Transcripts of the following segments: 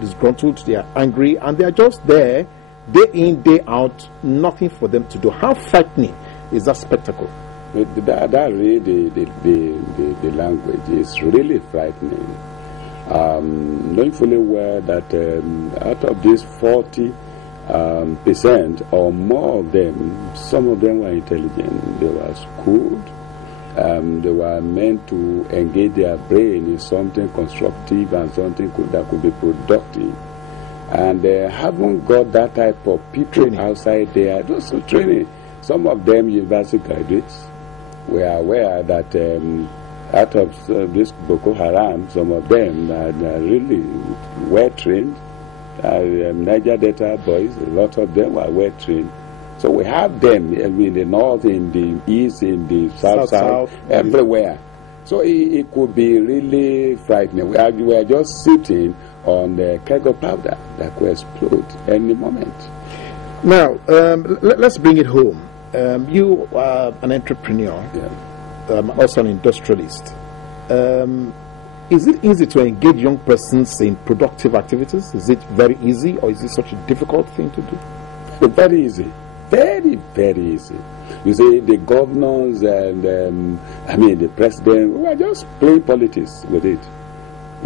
disgruntled, they are angry, and they are just there, day in, day out, nothing for them to do. How frightening is that spectacle? That really, the language is really frightening. Knowing fully well that out of these 40% or more of them, some of them were intelligent, they were schooled, they were meant to engage their brain in something constructive and something that could be productive. And they haven't got that type of people training outside there. Those training. Some of them university graduates. We are aware that out of this Boko Haram, some of them are really well trained. Niger Delta boys, a lot of them are well trained. So we have them in the north, in the east, in the south, everywhere. So it could be really frightening. We are just sitting on the keg of powder that could explode any moment. Now, let's bring it home. You are an entrepreneur, also an industrialist. Is it easy to engage young persons in productive activities? Is it very easy, or is it such a difficult thing to do? Very easy. Very, very easy. You see, the governors and the president, we are just playing politics with it.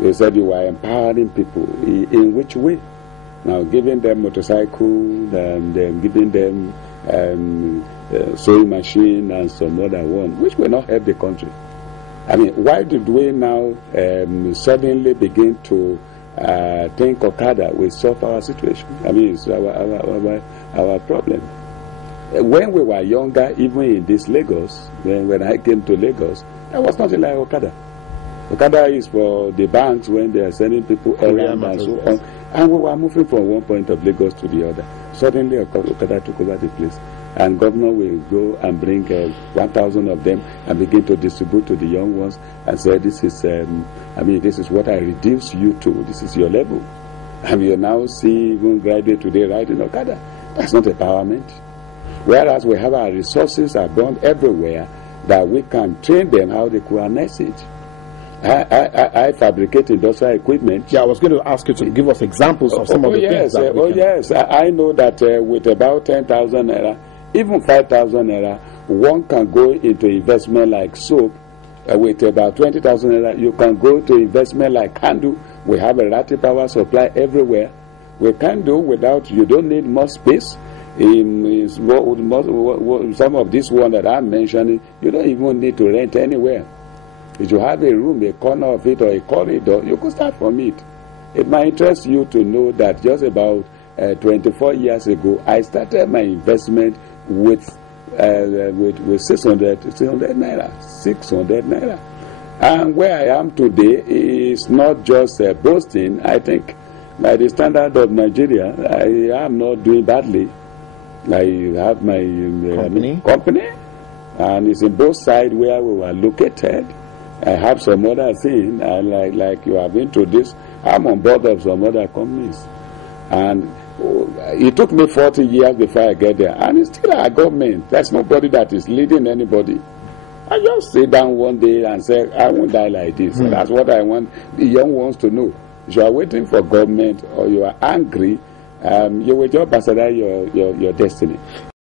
You said you are empowering people. In which way? Now, giving them motorcycle and giving them sewing machine and some other one, which will not help the country. I mean, why did we now suddenly begin to think Okada will solve our situation? I mean, it's our problem. When we were younger, even in this Lagos, when I came to Lagos, there was nothing like Okada. Okada is for the banks when they are sending people around and so on. And we were moving from one point of Lagos to the other. Suddenly, Okada took over the place. And governor will go and bring 1,000 of them and begin to distribute to the young ones and say, this is what I reduce you to. This is your level. And you now see even graduate today riding Okada. That's not empowerment. Whereas we have our resources abundant everywhere that we can train them how they could harness it. I fabricate industrial equipment. Yeah, I was going to ask you to give us examples of some of the things that we can. Yes. I know that with about 10,000 naira, even 5,000 naira, one can go into investment like soap. With about 20,000 naira, you can go to investment like candle. We have a rapid power supply everywhere. We can do without, you don't need more space. In some of this one that I'm mentioning, you don't even need to rent anywhere. If you have a room, a corner of it, or a corridor, you could start from it. It might interest you to know that just about 24 years ago, I started my investment with 600 naira. 600 naira. And where I am today is not just boasting. I think by the standard of Nigeria, I am not doing badly. I have my company, and it's in both sides where we were located. I have some other thing, like you have introduced. I'm on board of some other companies, and it took me 40 years before I get there, and it's still our government. There's nobody that is leading anybody. I just sit down one day and say, I won't die like this. And that's what I want the young ones to know. If you are waiting for government or you are angry, you will just bastard your destiny.